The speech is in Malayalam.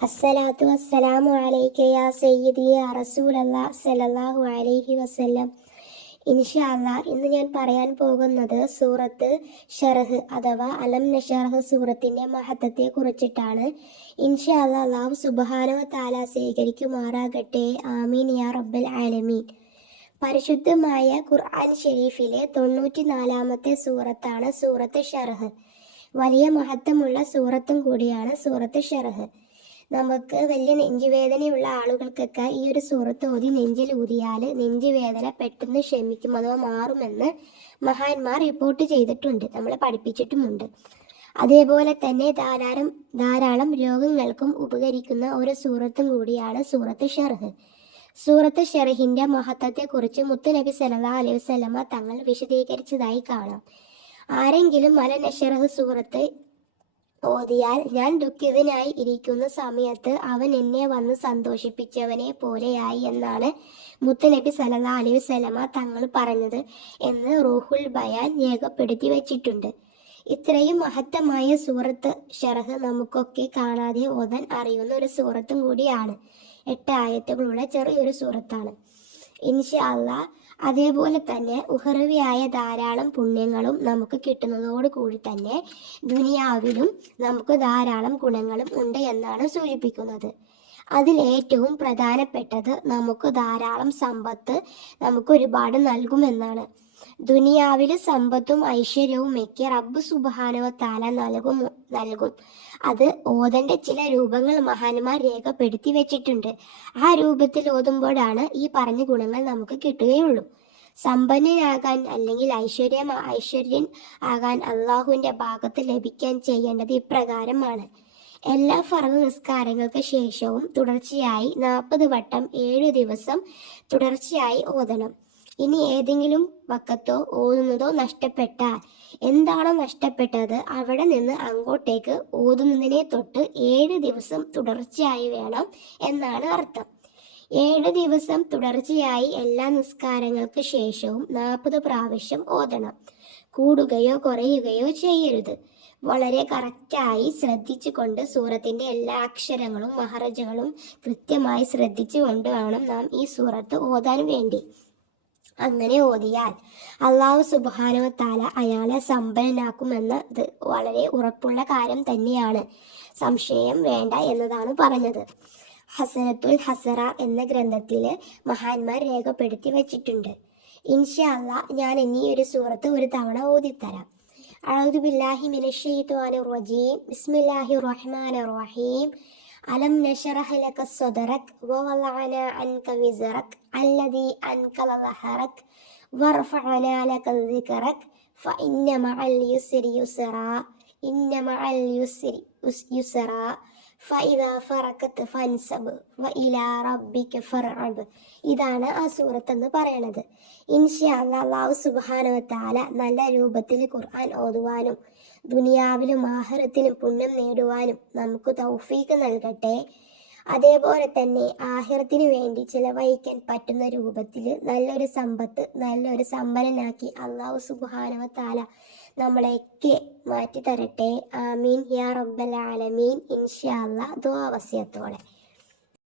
അസ്സലാത്തു വസ്സലാമു അലൈക യാ സയ്യിദി യാ റസൂലല്ലാ സല്ലല്ലാഹു അലൈഹി വസല്ലം. ഇൻഷാ അല്ലാഹ് ഇന്ന് ഞാൻ പറയാൻ പോകുന്നത് സൂറത്ത് ശർഹ് അഥവാ അലം നഷറഹ് സൂറത്തിന്റെ മഹത്വത്തെ കുറിച്ചിട്ടാണ് ഇൻഷാ അല്ലാഹ് അള്ളാഹു സുബ്ഹാനഹു താല സ്വീകരിക്കുമാറാകട്ടെ. ആമീൻ യാ റബ്ബൽ ആലമീൻ. പരിശുദ്ധമായ ഖുർആൻ ഷെരീഫിലെ തൊണ്ണൂറ്റി നാലാമത്തെ സൂറത്താണ് സൂറത്ത് ഷറഹ് വലിയ മഹത്വമുള്ള സൂറത്തും കൂടിയാണ് സൂറത്ത് ഷറഹ് നമുക്ക് വലിയ നെഞ്ചുവേദനയുള്ള ആളുകൾക്കൊക്കെ ഈ ഒരു സുഹൃത്ത് ഓതി നെഞ്ചിൽ ഊതിയാൽ നെഞ്ചുവേദന പെട്ടെന്ന് ക്ഷമിക്കും അഥവാ മാറുമെന്ന് മഹാന്മാർ റിപ്പോർട്ട് ചെയ്തിട്ടുണ്ട്. നമ്മളെ പഠിപ്പിച്ചിട്ടുമുണ്ട്. അതേപോലെ തന്നെ ധാരാളം ധാരാളം രോഗങ്ങൾക്കും ഉപകരിക്കുന്ന ഒരു സൂറത്തും കൂടിയാണ് സൂറത്ത് ഷെർഹ്. സൂറത്ത് ഷെറഹിന്റെ മഹത്വത്തെക്കുറിച്ച് മുത്തുനബി സല്ലാ അലൈഹി വസല്ലമ തങ്ങൾ വിശദീകരിച്ചതായി കാണാം. ആരെങ്കിലും മല നഷറഹ് സൂറത്ത് ഓതിയാൽ ഞാൻ ദുഃഖിതനായി ഇരിക്കുന്ന സമയത്ത് അവൻ എന്നെ വന്ന് സന്തോഷിപ്പിച്ചവനെ പോലെയായി എന്നാണ് മുത്തനബി സലഹ അലി വസല്ലമ തങ്ങൾ പറഞ്ഞത് എന്ന് റൂഹുൽ ബയാൻ രേഖപ്പെടുത്തി വച്ചിട്ടുണ്ട്. ഇത്രയും മഹത്തമായ സൂറത്ത് ഷറഹ് നമുക്കൊക്കെ കാണാതെ ഓതാൻ അറിയുന്ന ഒരു സൂറത്തും കൂടിയാണ്. എട്ട് ആയത്തുകളുള്ള ചെറിയൊരു സൂറത്താണ്. ഇൻഷാ അല്ലാ അതേപോലെ തന്നെ ഉഹറവിയായ ധാരാളം പുണ്യങ്ങളും നമുക്ക് കിട്ടുന്നതോട് കൂടി തന്നെ ദുനിയാവിലും നമുക്ക് ധാരാളം ഗുണങ്ങളും ഉണ്ട് എന്നാണ് സൂചിപ്പിക്കുന്നത്. അതിൽ ഏറ്റവും പ്രധാനപ്പെട്ടത് നമുക്ക് ധാരാളം സമ്പത്ത് നമുക്ക് ഒരുപാട് നൽകുമെന്നാണ്. ദുനിയാവിലെ സമ്പത്തും ഐശ്വര്യവും ഒക്കെ റബ്ബ് സുബാനുവ താല നൽകും നൽകും. അത് ഓതന്റെ ചില രൂപങ്ങൾ മഹാന്മാർ രേഖപ്പെടുത്തി വെച്ചിട്ടുണ്ട്. ആ രൂപത്തിൽ ഓതുമ്പോഴാണ് ഈ പറഞ്ഞ ഗുണങ്ങൾ നമുക്ക് കിട്ടുകയുള്ളൂ. സമ്പന്നനാകാൻ അല്ലെങ്കിൽ ഐശ്വര്യം ഐശ്വര്യൻ ആകാൻ അള്ളാഹുവിന്റെ ഭാഗത്ത് ലഭിക്കാൻ ചെയ്യേണ്ടത് ഇപ്രകാരമാണ്. എല്ലാ ഫർദ് നിസ്കാരങ്ങൾക്ക് ശേഷവും തുടർച്ചയായി നാൽപ്പത് വട്ടം ഏഴ് ദിവസം തുടർച്ചയായി ഓതണം. ഇനി ഏതെങ്കിലും വക്കത്തോ ഓതുന്നതോ നഷ്ടപ്പെട്ടാൽ എന്താണോ നഷ്ടപ്പെട്ടത് അവിടെ നിന്ന് അങ്ങോട്ടേക്ക് ഓതുന്നതിനെ തൊട്ട് ഏഴ് ദിവസം തുടർച്ചയായി വേണം എന്നാണ് അർത്ഥം. ഏഴ് ദിവസം തുടർച്ചയായി എല്ലാ നിസ്കാരങ്ങൾക്ക് ശേഷവും നാൽപ്പത് പ്രാവശ്യം ഓതണം. കൂടുകയോ കുറയുകയോ ചെയ്യരുത്. വളരെ കറക്റ്റായി ശ്രദ്ധിച്ചുകൊണ്ട് സൂറത്തിന്റെ എല്ലാ അക്ഷരങ്ങളും മഹറജകളും കൃത്യമായി ശ്രദ്ധിച്ചുകൊണ്ട് വേണം നാം ഈ സൂറത്ത് ഓതാൻ വേണ്ടി. അങ്ങനെ ഓതിയാൽ അള്ളാഹു സുബാനു താല അയാളെ സമ്പന്നനാക്കുമെന്നത് വളരെ ഉറപ്പുള്ള കാര്യം തന്നെയാണ്. സംശയം വേണ്ട എന്നതാണ് പറഞ്ഞത്. ഹസനത്തുൽ ഹസറ എന്ന ഗ്രന്ഥത്തില് മഹാന്മാർ രേഖപ്പെടുത്തി വെച്ചിട്ടുണ്ട് ഇൻഷാല്ല ഞാൻ ഇനി ഒരു സൂറത്ത് ഒരു തവണ ഓതിത്തരാം أعوذ بالله من الشيطان الرجيم بسم الله الرحمن الرحيم ألم نشرح لك صدرك ووضعنا عنك وزرك الذي أنقض ظهرك ورفعنا لك ذكرك فإن مع اليسر يسرا إن مع اليسر يسرا ഫൈദ ഫറക്കത്ത് ഫൻസബ് വ ഇലാ റബ്ബിക്ക് ഫറബ് ഇതാണ് ആ സൂറത്ത് എന്ന് പറയണത്. ഇൻഷാ വ സുബാനവത്താല നല്ല രൂപത്തിൽ ഖുർആൻ ഓതുവാനും ദുനിയാവിലും ആഖിറത്തിലും പുണ്യം നേടുവാനും നമുക്ക് തൗഫീക്ക് നൽകട്ടെ. അതേപോലെ തന്നെ ആഹിറത്തിന് വേണ്ടി ചിലവഴിക്കാൻ പറ്റുന്ന രൂപത്തിൽ നല്ലൊരു സമ്പത്ത് നല്ലൊരു സമ്പന്നനാക്കി അള്ളാഹു സുബാനവത്താല നമ്മളെയൊക്കെ മാറ്റി തരട്ടെ ആമീൻ. യാ റബ്ബൽ ആലമീൻ. ഇൻഷാ ദുവാവസ്യത്തോടെ